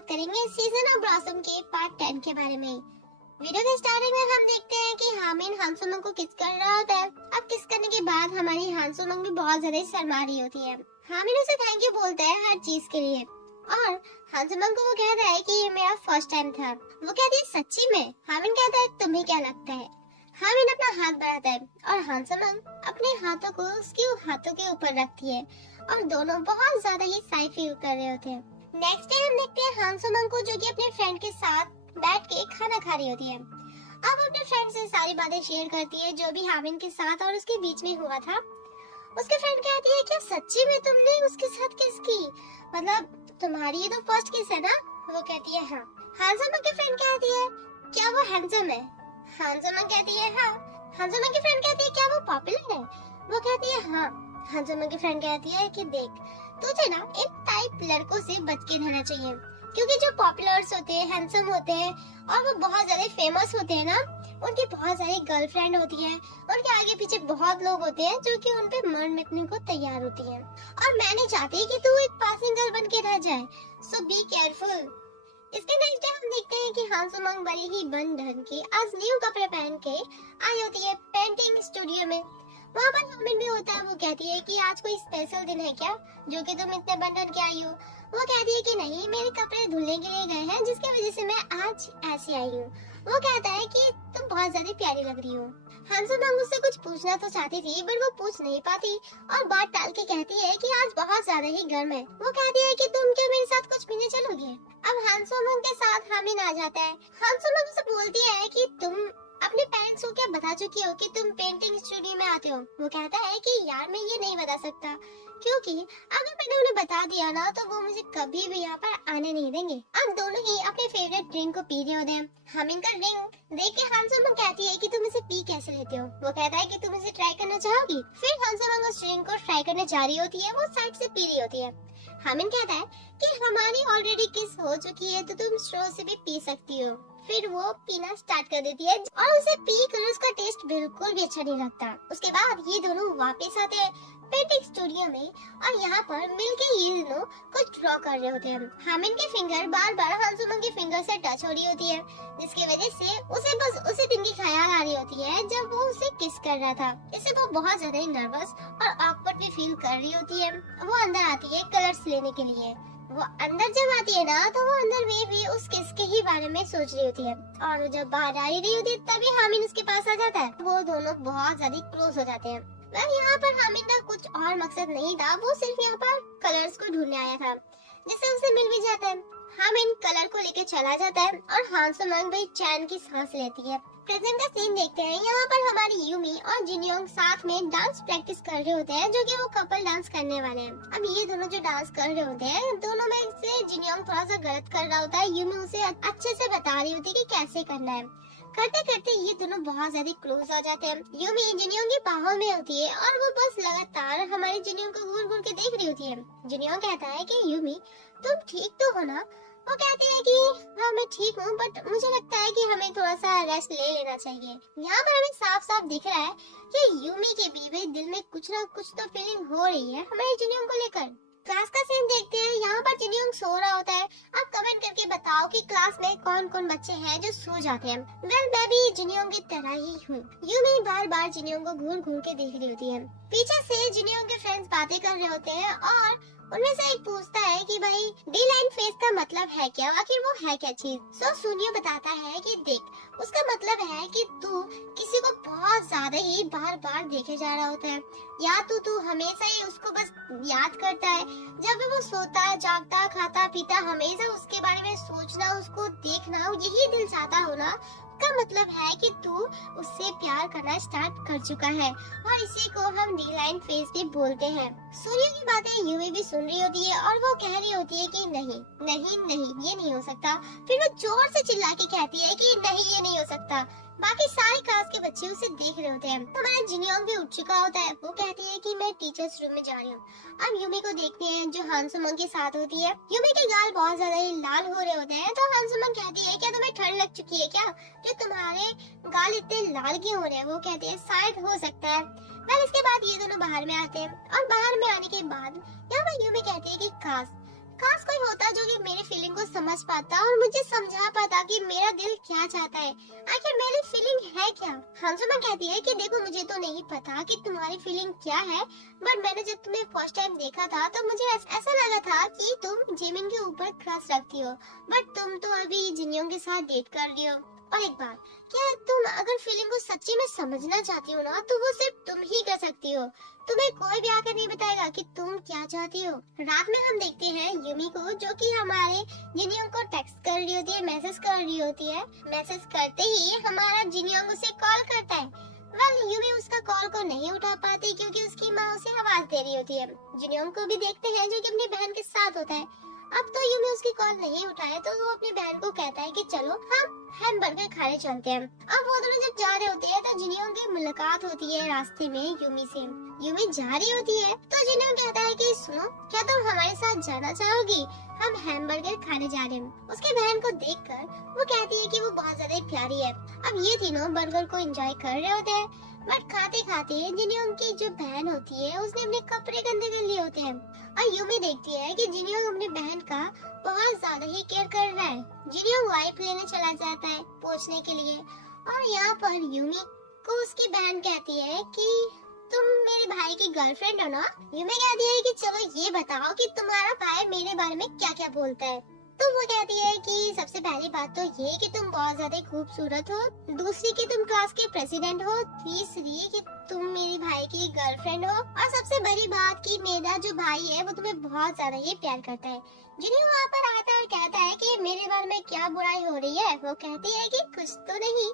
बात करेंगे season of blossom के पार्ट 10 के बारे में। वीडियो के स्टार्टिंग में हम देखते हैं कि हामिन हानसुमंग को किस कर रहा होता है। अब किस करने के बाद हमारी हानसुमंग भी बहुत ज्यादा शर्मा रही होती है। हामिन उसे थैंक यू बोलता है हर चीज के लिए और हानसुमंग को वो कहता है कि ये मेरा फर्स्ट टाइम था। वो कहती है सच्ची में? हामिन कहता है तुम्हें क्या लगता है? हामिन अपना हाथ बढ़ाता है और हानसुमंग अपने हाथों को उसके हाथों के ऊपर रखती है और दोनों बहुत ज्यादा ही शाई फील कर रहे होते हैं। नेक्स्ट डे हम देखते हैं हानसुमंग को जो कि अपने फ्रेंड के साथ बैठ के खाना खा रही होती है। अब अपने फ्रेंड से सारी बातें शेयर करती है जो भी हामिन के साथ और उसके बीच में हुआ था। उसके फ्रेंड कहती है क्या सच्ची में तुमने उसके साथ किस की? मतलब तुम्हारी ये तो फर्स्ट किस है ना? वो कहती है हाँ। हानसुमंग की फ्रेंड कहती है क्या वो हैंडसम है? हानसुमंग कहती है हाँ। हानसुमंग की फ्रेंड कहती है क्या वो पॉपुलर है? वो कहती है हाँ। हानसुमंग की फ्रेंड कहती है कि देख तुझे ना एक टाइप लड़कों से बच के रहना चाहिए क्योंकि जो पॉपुलर्स होते हैं, हैंडसम होते हैं और वो बहुत ज्यादा फेमस होते हैं ना, उनकी बहुत सारी गर्लफ्रेंड होती है, उनके आगे पीछे बहुत लोग होते हैं जो कि उन पे मर मिटने को तैयार होती हैं। और मैं नहीं चाहती कि तू एक पासिंग गर्ल बन के रह जाए, सो बी केयरफुल। इसके नेक्स्ट डे हम देखते हैं कि हानसुमंग बड़ी ही बन ढंग के आज न्यू कपड़े पहन के आई होती है पेंटिंग स्टूडियो में। वहाँ पर हामिन भी होता है। वो कहती है कि आज कोई स्पेशल दिन है क्या जो कि तुम इतने बन ढंग के आई हो? वो कहती है कि नहीं, मेरे कपड़े धुलने के लिए गए हैं जिसकी वजह से मैं आज ऐसी आई हूँ। वो कहता है कि तुम बहुत ज्यादा प्यारी लग रही हो। हानसुमंग उससे कुछ पूछना तो चाहती थी बट वो पूछ नहीं पाती और बात टाल के कहती है कि आज बहुत ज्यादा ही गर्म है। वो कहती है कि तुम क्या मेरे साथ कुछ पीने चलोगे? अब हानसुमंग के साथ हामिन आ जाता है। हानसुमंग उसे बोलती है कि तुम अपने पेरेंट्स को क्या बता चुकी हो कि तुम पेंटिंग स्टूडियो में आते हो? वो कहता है कि यार मैं ये नहीं बता सकता क्योंकि अगर मैंने उन्हें बता दिया ना तो वो मुझे कभी भी यहाँ पर आने नहीं देंगे। अब दोनों ही अपने फेवरेट ड्रिंक को पी रहे होते हैं। हामिन का ड्रिंक देख के हानसुमंग कहती है कि तुम इसे पी कैसे लेते हो? वो कहता है कि तुम इसे ट्राई करना चाहोगी? फिर हानसुमंग उस ड्रिंक को ट्राई करने जा रही होती है। वो साइड से पी रही होती है। हामिन कहता है कि हमारी ऑलरेडी किस हो चुकी है तो तुम स्ट्रॉ से भी पी सकती हो। फिर वो पीना स्टार्ट कर देती है और उसे पी कर उसका टेस्ट बिल्कुल भी अच्छा नहीं लगता। उसके बाद ये दोनों वापस आते हैं पेंटिंग स्टूडियो में और यहाँ पर मिलके ये दोनों कुछ ड्रॉ कर रहे होते हैं। हामिन के फिंगर बार बार हानसुमंग के फिंगर से टच हो रही होती है जिसकी वजह से उसे बस उसी दिन की ख्याल आ रही होती है जब वो उसे किस कर रहा था। इससे वो बहुत ज्यादा ही नर्वस और ऑकवर्ड भी फील कर रही होती है। वो अंदर आती है कलर्स लेने के लिए। वो अंदर जब आती है ना तो वो अंदर में भी उस किस के ही बारे में सोच रही होती है और जब बाहर आ रही होती है तभी हामिन उसके पास आ जाता है। वो दोनों बहुत ज्यादा क्लोज हो जाते हैं। वह यहाँ पर हामिन का कुछ और मकसद नहीं था, वो सिर्फ यहाँ पर कलर्स को ढूंढने आया था जिससे उसे मिल भी जाता है। हामिन कलर को लेके चला जाता है और हानसुमंग भी चैन की सांस लेती है। प्रेजेंट का सीन देखते हैं। यहाँ पर हमारी यूमी और जिनयोंग साथ में डांस प्रैक्टिस कर रहे होते हैं जो कि वो कपल डांस करने वाले हैं। अब ये दोनों जो डांस कर रहे होते हैं दोनों में से जिनयोंग थोड़ा सा गलत कर रहा होता है। यूमी उसे अच्छे से बता रही होती है कि कैसे करना है। करते करते ये दोनों बहुत ज्यादा क्लोज हो जाते हैं। यूमी जिनयोंग की बाहों में होती है और वो बस लगातार हमारी जिनयोंग को घूर घूर के देख रही होती है। जिनयोंग कहता है कि यूमी तुम ठीक तो हो ना? वो कहती है कि हाँ मैं ठीक हूँ बट मुझे लगता है कि हमें थोड़ा सा रेस्ट ले लेना चाहिए। यहाँ पर हमें साफ साफ दिख रहा है कि यूमी के भी दिल में कुछ ना कुछ तो फीलिंग हो रही है हमारी जिनयोंग को लेकर। क्लास का सीन देखते हैं। यहाँ पर जिनयोंग सो रहा होता है। आप कमेंट करके बताओ कि क्लास में कौन कौन बच्चे हैं जो सो जाते हैं। वेल मैं भी जिनयोंग की तरह ही हूँ। यूमी बार बार जिनयोंग को घूर घूर के देख रही होती है। पीछे से जिनयोंग के फ्रेंड्स बातें कर रहे होते हैं और उनमें से एक पूछता है कि भाई डी लाइन फेस का मतलब है क्या? आखिर वो है क्या चीज? सो सुनियो बताता है कि देख उसका मतलब है कि तू किसी को बहुत ज्यादा ही बार बार देखे जा रहा होता है या तू हमेशा ही उसको बस याद करता है। जब भी वो सोता जागता खाता पीता हमेशा उसके बारे में सोचना उसको देखना यही दिल चाहता हो ना, का मतलब है कि तू उससे प्यार करना स्टार्ट कर चुका है और इसी को हम डी लाइन फेस भी बोलते हैं। सूर्य की बातें यूमी भी सुन रही होती है और वो कह रही होती है कि नहीं नहीं नहीं ये नहीं हो सकता। फिर वो जोर से चिल्ला के कहती है कि नहीं ये नहीं हो सकता। बाकी सारे क्लास के बच्चे उसे देख रहे होते हैं। तो हमारा जिनयोंग भी उठ चुका होता है। वो कहती है कि मैं टीचर्स रूम में जा रही हूँ। अब यूमी को देखते हैं जो हानसुमंग के साथ होती है। यूमी के गाल बहुत ज्यादा ही लाल हो रहे होते हैं तो हानसुमंग कहती है क्या तुम्हें ठंड लग चुकी है क्या जो तुम्हारे गाल इतने लाल क्यों हो रहे हैं? वो कहते हैं शायद हो सकता है। फिर इसके बाद ये दोनों बाहर में आते हैं और बाहर में आने के बाद यहाँ पर यूमी कहती है कि काश कोई होता जो कि मेरी फीलिंग को समझ पाता और मुझे समझा पाता कि मेरा दिल क्या चाहता है, आखिर मेरी फीलिंग है क्या। हांसुमा कहती है कि देखो मुझे तो नहीं पता कि तुम्हारी फीलिंग क्या है, बट मैंने जब तुम्हें फर्स्ट टाइम देखा था तो मुझे ऐसा लगा था कि तुम जिमिन के ऊपर क्रश रखती हो, बट तुम तो अभी जिनयोंग के साथ डेट कर रही हो। और एक बात, क्या तुम अगर फीलिंग को सच्ची में समझना चाहती हो ना तो वो सिर्फ तुम ही कर सकती हो, तुम्हें कोई भी आकर नहीं बताएगा कि तुम क्या चाहती हो। रात में हम देखते हैं यूमी को जो कि हमारे जिनयोंग को टेक्स्ट कर रही होती है, मैसेज कर रही होती है। मैसेज करते ही हमारा जिनयोंग उसे कॉल करता है। यूमी उसका कॉल को नहीं उठा पाती क्योंकि उसकी माँ उसे आवाज दे रही होती है। जिनयोंग को भी देखते हैं जो कि अपनी बहन के साथ होता है। अब तो यूमी उसकी कॉल नहीं उठाए तो वो अपनी बहन को कहता है कि चलो हम हैमबर्गर खाने चलते हैं। अब वो दोनों जब जा रहे होते हैं तो जिनयोंग की मुलाकात होती है रास्ते में यूमी से। यूमी जा रही होती है तो जिनयोंग कहता है कि सुनो, क्या तुम हमारे साथ जाना चाहोगी, हम हैमबर्गर खाने जा रहे हैं। उसकी बहन को देखकर वो कहती है कि वो बहुत ज्यादा प्यारी है। अब ये तीनों बर्गर को एंजॉय कर रहे होते हैं, बट खाते खाते जिनयोंग की जो बहन होती है उसने अपने कपड़े गंदे कर लिए होते हैं। और यूमी देखती है कि जिनयोंग अपनी बहन का बहुत ज्यादा ही केयर कर रहा है। जिनयोंग वाइप लेने चला जाता है पोंछने के लिए, और यहाँ पर यूमी को उसकी बहन कहती है कि तुम मेरे भाई की गर्लफ्रेंड हो ना। यूमी कहती है कि चलो ये बताओ कि तुम्हारा भाई मेरे बारे में क्या क्या बोलता है। तो वो कहती है कि सबसे पहली बात तो ये कि तुम बहुत ज्यादा खूबसूरत हो, दूसरी कि तुम क्लास के प्रेसिडेंट हो, तीसरी कि तुम मेरे भाई की गर्लफ्रेंड हो, और सबसे बड़ी बात कि मेरा जो भाई है वो तुम्हें बहुत ज्यादा ही प्यार करता है। जिन्हें वहाँ पर आता है और कहता है कि मेरे बारे में क्या बुराई हो रही है। वो कहती है कि कुछ तो नहीं।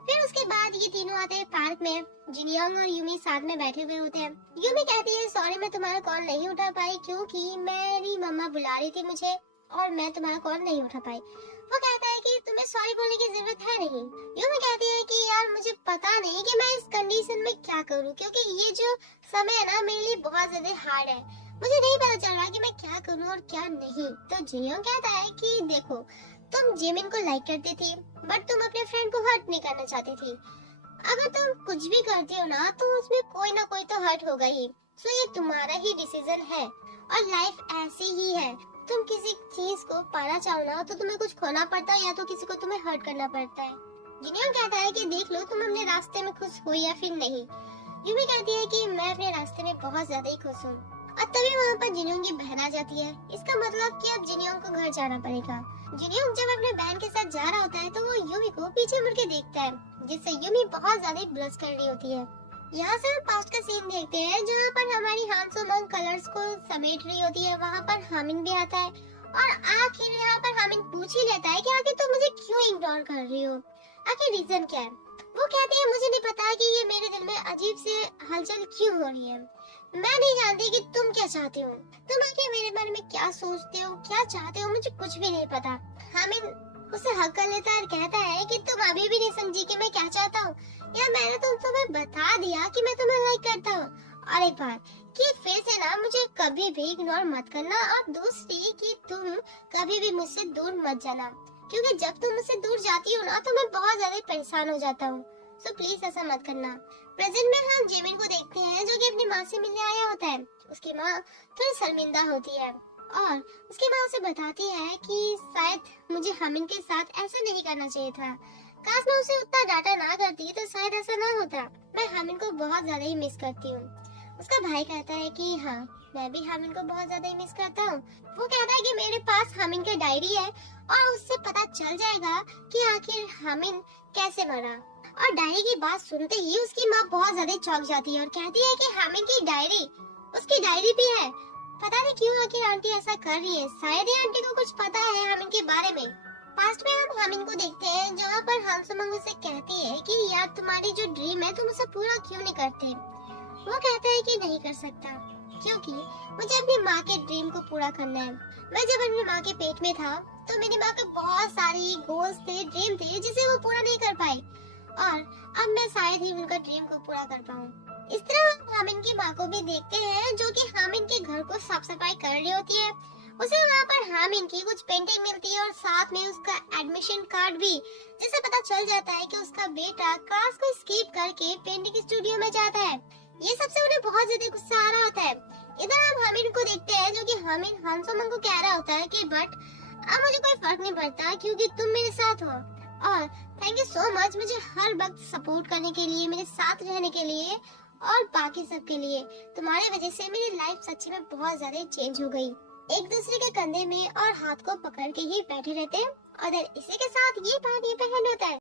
फिर उसके बाद ये तीनों आते हैं पार्क में। जिनयोंग और यूमी साथ में बैठे हुए होते हैं। यूमी कहती है सॉरी मैं तुम्हारा कॉल नहीं उठा पाई क्योंकि मेरी मम्मा बुला रही थी मुझे और मैं तुम्हारा कॉल नहीं उठा पाई। वो कहता है कि तुम्हें सॉरी बोलने की जरूरत है नहीं। यूमी कहती है कि यार मुझे पता नहीं कि मैं इस कंडीशन में क्या करूं क्योंकि ये जो समय है ना मेरे लिए बहुत ज्यादा हार्ड है, मुझे नहीं पता चल रहा कि मैं क्या करूं और क्या नहीं। तो जिनयोंग कहता है कि देखो तुम जिमिन को लाइक करती थी बट तुम अपने फ्रेंड को हर्ट नहीं करना चाहती थी। अगर तुम कुछ भी करती हो ना तो उसमें कोई ना कोई तो हर्ट होगा ही। सो ये तुम्हारा ही डिसीजन है और लाइफ ऐसी ही है। तुम किसी चीज को पाना चाहो ना तो तुम्हें कुछ खोना पड़ता है या तो किसी को तुम्हें हर्ट करना पड़ता है। जिनयोंग कहता है कि देख लो तुम अपने रास्ते में खुश हो या फिर नहीं। यूमी कहती है कि मैं अपने रास्ते में बहुत ज्यादा ही खुश हूँ। और तभी वहाँ पर जिनयोंग की बहन आ जाती है। इसका मतलब कि अब जिनयोंग को घर जाना पड़ेगा। जिनयोंग जब अपने बहन के साथ जा रहा होता है तो वो यूमी को पीछे मुड़ के देखता है, जिससे यूमी बहुत ज्यादा ब्लश कर रही होती है। यहाँ से हम पास्ट का सीन देखते हैं जहाँ पर हमारी हांसोमंग कलर्स को समेट रही होती है। वहाँ पर हामिन भी आता है और आखिर यहाँ पर हामिन पूछ ही लेता है कि आखिर तुम मुझे क्यों इग्नोर कर रही हो, आखिर रीजन क्या है। वो कहती है मुझे नहीं पता कि ये मेरे दिल में अजीब से हलचल क्यों हो रही है। मैं नहीं जानती कि तुम क्या चाहते हो, तुम आखिर मेरे बारे में क्या सोचते हो, क्या चाहते हो, मुझे कुछ भी नहीं पता। हामिन उसे हक कर लेता है और कहता है कि तुम अभी भी नहीं समझी कि मैं क्या चाहता हूँ, या मैंने तुम्हें बता दिया कि मैं तुम्हें लाइक करता हूँ। और एक बात कि फिर से ना मुझे कभी भी इग्नोर मत करना, और दूसरी कि तुम कभी भी मुझसे दूर मत जाना क्योंकि जब तुम मुझसे दूर जाती हो ना तो मैं बहुत ज्यादा परेशान हो जाता हूँ। सो प्लीज ऐसा मत करना। प्रेजेंट में हम जिमिन को देखते हैं जो कि अपनी माँ से मिलने आया होता है। उसकी माँ थोड़ी शर्मिंदा होती है और उसकी माँ उसे बताती है कि शायद मुझे हामिन के साथ ऐसा नहीं करना चाहिए था, काश मैं उसे उतना डांटा ना करती तो शायद ऐसा ना होता। मैं हामिन को बहुत ज्यादा ही मिस करती हूँ। उसका भाई कहता है कि हाँ मैं भी हामिन को बहुत ज्यादा ही मिस करता हूँ। वो कहता है कि मेरे पास हामिन का डायरी है और उससे पता चल जाएगा कि आखिर हामिन कैसे मरा। और डायरी की बात सुनते ही उसकी माँ बहुत ज्यादा चौंक जाती है और कहती है कि हामिन की डायरी, उसकी डायरी भी है। पता नहीं क्यों आखिर आंटी ऐसा कर रही है, शायद ही आंटी को कुछ पता है हामिन के बारे में। पास्ट में हम हामिन को देखते हैं जहाँ पर हांसोमंग उसे कहती है कि यार तुम्हारी जो ड्रीम है तुम उसे पूरा क्यों नहीं करते। वो कहता है कि नहीं कर सकता क्योंकि मुझे अपनी माँ के ड्रीम को पूरा करना है। मैं जब अपनी माँ के पेट में था तो मेरी माँ के बहुत सारी गोल्स थे, ड्रीम थे जिसे वो पूरा नहीं कर पाई, और अब मैं शायद ही उनका ड्रीम को पूरा कर पाऊँ। इस तरह हम हामिन की माँ को भी देखते हैं जो कि हामिन के घर को साफ सफाई कर रही होती है। उसे वहाँ पर हामिन की कुछ पेंटिंग मिलती है और साथ में उसका एडमिशन कार्ड भी, जिससे पता चल जाता है कि उसका बेटा क्लास को स्किप करके पेंटिंग स्टूडियो में जाता है। ये सबसे उन्हें बहुत ज्यादा गुस्सा आ रहा होता है। इधर हम हामिद को देखते हैं, जो कि हामिद हांसोमन को कह रहा होता है कि बट अब मुझे कोई फर्क नहीं पड़ता क्योंकि तुम मेरे साथ हो, और थैंक यू सो मच मुझे हर वक्त सपोर्ट करने के लिए, मेरे साथ रहने के लिए और बाकी सब के लिए। तुम्हारी वजह से मेरी लाइफ सच्ची में बहुत ज्यादा चेंज हो गई। एक दूसरे के कंधे में और हाथ को पकड़ के ही बैठे रहते हैं और इसी के साथ ये पार्ट ये पे एंड होता है।